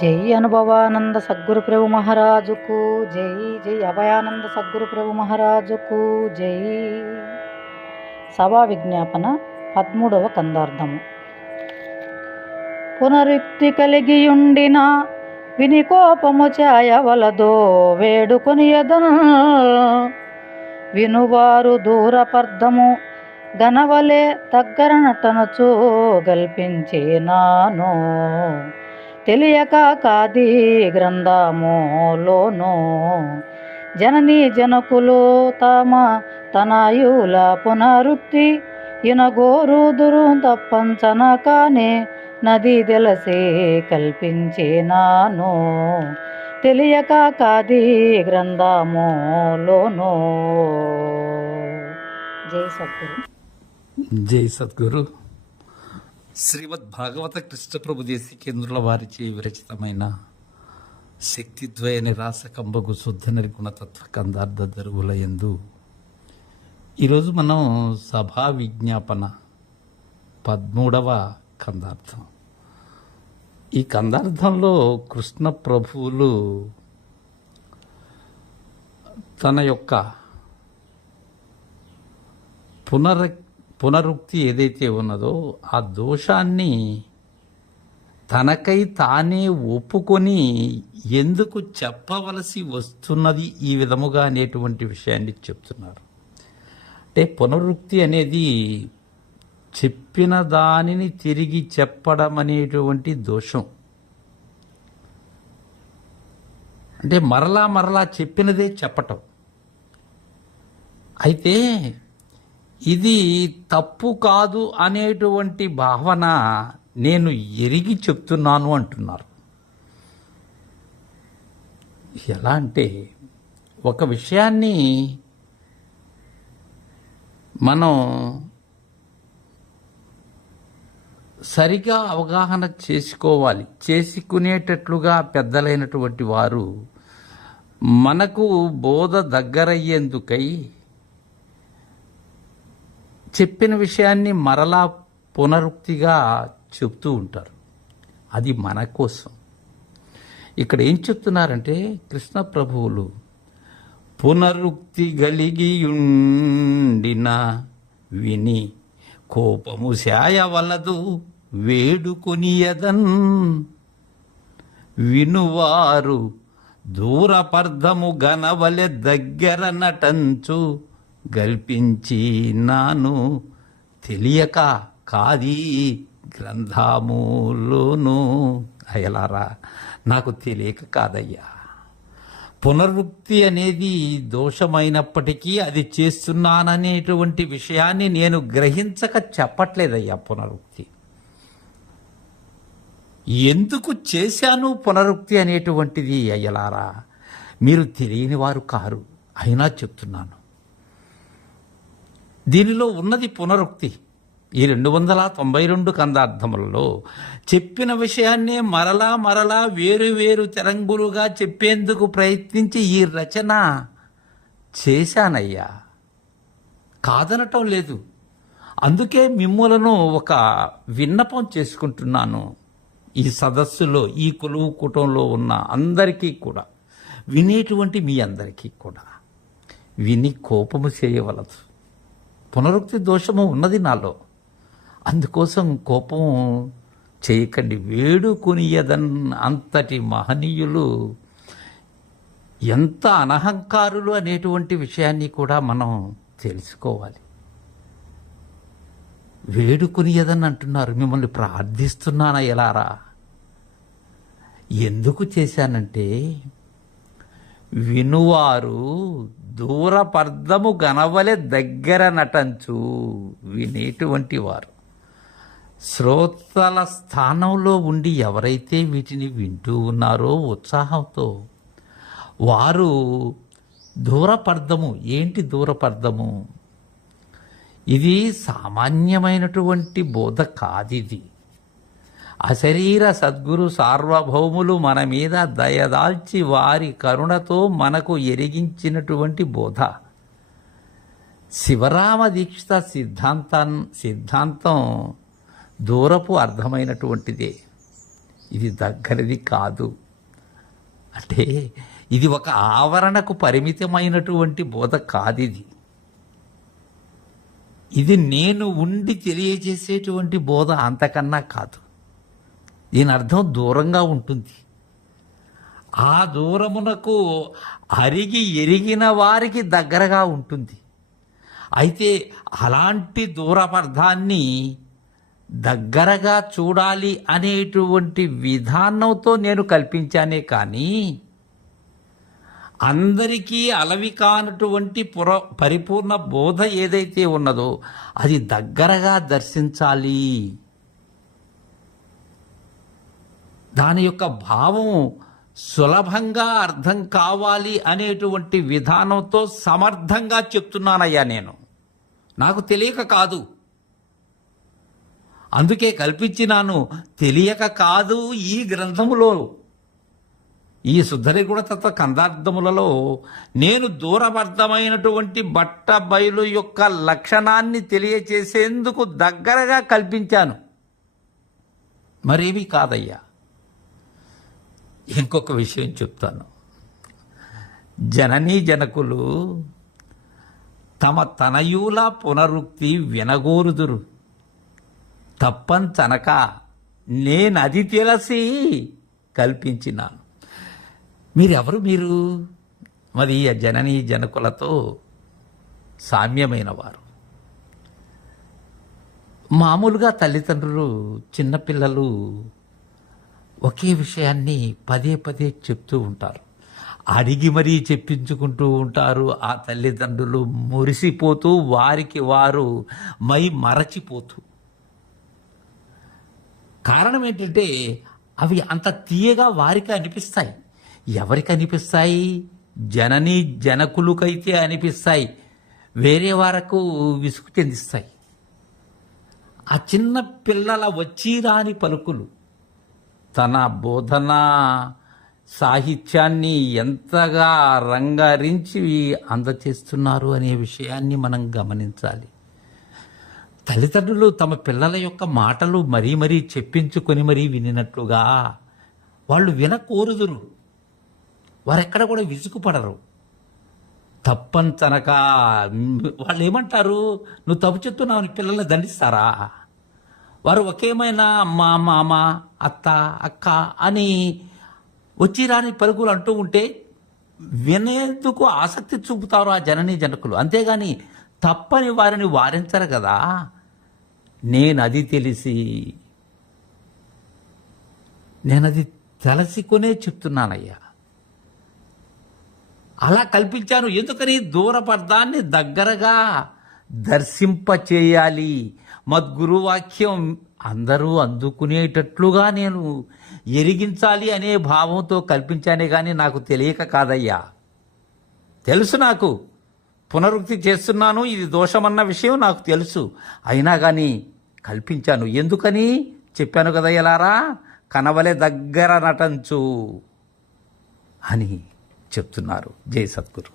జై అనుభవానంద సద్గురు ప్రభు మహారాజుకు జై. జై అభయానంద సద్గురు ప్రభు మహారాజుకు జై. సభా విజ్ఞాపన 13వ కందార్థము. పునరుక్తి కలిగియుండిన విని కోపము ఛాయవలదో వేడుకొనియదను వినువారు దూరపర్ధము గనవలే దగ్గర నటనచో గల్పించేనాను తెలియక కాది గ్రంథములోను జననీ జనకులు తమ తనయుల పునరుక్తి ఇనగోరుదురు తప్పంచన కానే నది తెలిసి కల్పించేనాను తెలియక కాది గ్రంథములోను. జై సద్గురు. జై సద్గురు. శ్రీమద్ భాగవత కృష్ణ ప్రభు దేశికేంద్రుల వారిచే విరచితమైన శక్తిద్వయ నిరాశ కంబగు శుద్ధ నిర్గుణతత్వ కందార్థ దరువుల యందు ఈరోజు మనం సభా విజ్ఞాపన 13వ కందార్థం. ఈ కందార్థంలో కృష్ణ ప్రభువులు తన యొక్క పునరుక్తి ఏదైతే ఉన్నదో ఆ దోషాన్ని తనకై తానే ఒప్పుకొని ఎందుకు చెప్పవలసి వస్తున్నది ఈ విధముగా అనేటువంటి విషయాన్ని చెప్తున్నారు. అంటే పునరుక్తి అనేది చెప్పిన దానిని తిరిగి చెప్పడం అనేటువంటి దోషం. అంటే మరలా మరలా చెప్పినదే చెప్పటం. అయితే ఇది తప్పు కాదు అనేటువంటి భావన నేను ఎరిగి చెప్తున్నాను అంటున్నారు. ఎలా అంటే ఒక విషయాన్ని మనం సరిగా అవగాహన చేసుకోవాలి. చేసుకునేటట్లుగా పెద్దలైనటువంటి వారు మనకు బోధ దగ్గరయ్యేందుకై చెప్పిన విషయాన్ని మరలా పునరుక్తిగా చెప్తూ ఉంటారు. అది మన కోసం. ఇక్కడ ఏం చెప్తున్నారంటే కృష్ణ ప్రభువులు పునరుక్తి గలిగియుండిన విని కోపము శాయవలదు వేడుకొనియదన్ వినువారు దూరపర్ధము గనవలె దగ్గర నటంచు గల్పించి నాను తెలియక కాది గ్రంథములోను. అయ్యలారా, నాకు తెలియక కాదయ్యా. పునరుక్తి అనేది దోషమైనప్పటికీ అది చేస్తున్నాననేటువంటి విషయాన్ని నేను గ్రహించక చెప్పట్లేదయ్యా. పునరుక్తి ఎందుకు చేశాను పునరుక్తి అనేటువంటిది అయ్యలారా, మీరు తెలియని వారు కారు, అయినా చెప్తున్నాను. దీనిలో ఉన్నది పునరుక్తి. ఈ 292 కందార్థములలో చెప్పిన విషయాన్నే మరలా మరలా వేరు వేరు తెరంగులుగా చెప్పేందుకు ప్రయత్నించి ఈ రచన చేశానయ్యా, కాదనటం లేదు. అందుకే మిమ్ములను ఒక విన్నపం చేసుకుంటున్నాను. ఈ సదస్సులో ఈ కొలువు కూటంలో ఉన్న అందరికీ కూడా, వినేటువంటి మీ అందరికీ కూడా విని కోపము చేయవలదు. పునరుక్తి దోషము ఉన్నది నాలో, అందుకోసం కోపం చేయకండి. వేడుకొనియదన్ అంతటి మహనీయులు ఎంత అనహంకారులు అనేటువంటి విషయాన్ని కూడా మనం తెలుసుకోవాలి. వేడుకొనియదన్ అంటున్నారు. మిమ్మల్ని ప్రార్థిస్తున్నానా ఎలారా? ఎందుకు చేశానంటే వినువారు దూరపర్ధము గనవలె దగ్గర నటంచు. వినేటువంటి వారు శ్రోతల స్థానంలో ఉండి ఎవరైతే వీటిని వింటూ ఉన్నారో ఉత్సాహంతో, వారు దూరపర్ధము. ఏంటి దూరపర్ధము? ఇది సామాన్యమైనటువంటి బోధ కాదిది. అశరీర సద్గురు సార్వభౌములు మన మీద దయదాల్చి వారి కరుణతో మనకు ఎరిగించినటువంటి బోధ. శివరామ దీక్షిత సిద్ధాంతం దూరపు అర్థమైనటువంటిదే. ఇది దగ్గరది కాదు. అంటే ఇది ఒక ఆవరణకు పరిమితమైనటువంటి బోధ కాదిది. ఇది నేను ఉండి తెలియజేసేటువంటి బోధ, అంతకన్నా కాదు. దీని అర్థం దూరంగా ఉంటుంది. ఆ దూరమునకు అరిగి ఎరిగిన వారికి దగ్గరగా ఉంటుంది. అయితే అలాంటి దూరపర్థాన్ని దగ్గరగా చూడాలి అనేటువంటి విధానంతో నేను కల్పించానే కానీ అందరికీ అలవి కానటువంటి పరిపూర్ణ బోధ ఏదైతే ఉన్నదో అది దగ్గరగా దర్శించాలి, దాని యొక్క భావం సులభంగా అర్థం కావాలి అనేటువంటి విధానంతో సమర్థంగా చెప్తున్నానయ్యా. నేను నాకు తెలియక కాదు, అందుకే కల్పించినాను. తెలియక కాదు. ఈ గ్రంథములో, ఈ శుద్ధరిగుణ తత్వ కందార్థములలో నేను దూరబద్ధమైనటువంటి బట్ట బయలు యొక్క లక్షణాన్ని తెలియచేసేందుకు దగ్గరగా కల్పించాను, మరేమీ కాదయ్యా. ఇంకొక విషయం చెప్తాను. జననీ జనకులు తమ తనయుల పునరుక్తి వినగోరుదురు, తప్పంచనక నేనది తెలిసి కల్పించినాను. మీరెవరు? మీరు మరి జననీ జనకులతో సామ్యమైన వారు. మామూలుగా తల్లిదండ్రులు చిన్నపిల్లలు ఒకే విషయాన్ని పదే పదే చెప్తూ ఉంటారు, అడిగి మరీ చెప్పించుకుంటూ ఉంటారు. ఆ తల్లిదండ్రులు మురిసిపోతూ వారికి వారు మై మరచిపోతూ. కారణం ఏంటంటే అవి అంత తీయగా వారికి అనిపిస్తాయి. ఎవరికి అనిపిస్తాయి? జననీ జనకులకైతే అనిపిస్తాయి, వేరే వారకు విసుగు చెందిస్తాయి. ఆ చిన్న పిల్లల వచ్చి రాని పలుకులు తన బోధనా సాహిత్యాన్ని ఎంతగా రంగరించి అందచేస్తున్నారు అనే విషయాన్ని మనం గమనించాలి. తల్లిదండ్రులు తమ పిల్లల యొక్క మాటలు మరీ మరీ చెప్పించుకొని మరీ వినినట్లుగా వాళ్ళు వినకోరుదురు. వారెక్కడ కూడా విసుగుపడరు. తప్పంచనక వాళ్ళు ఏమంటారు? నువ్వు తప్పు చెప్తున్నావు, పిల్లల్ని దండిస్తారా? వారు ఒకేమైనా అమ్మ, మామ, అత్త, అక్క అని వచ్చి రాని పలుకులు అంటూ ఉంటే వినేందుకు ఆసక్తి చూపుతారు ఆ జననీ జనకులు. అంతేగాని తప్పని వారిని వారించరు కదా. నేనది తెలుసుకునే చెప్తున్నానయ్యా. అలా కల్పించాను. ఎందుకని? దూరపర్థాన్ని దగ్గరగా దర్శింపచేయాలి. మద్గురువాక్యం అందరూ అందుకునేటట్లుగా నేను ఎరిగించాలి అనే భావంతో కల్పించానే కానీ నాకు తెలియక కాదయ్యా. తెలుసు, నాకు పునరుక్తి చేస్తున్నాను, ఇది దోషమన్న విషయం నాకు తెలుసు. అయినా కానీ కల్పించాను. ఎందుకని? చెప్పాను కదా, ఎలారా కనవలే దగ్గర నటంచు అని చెప్తున్నారు. జై సద్గురు.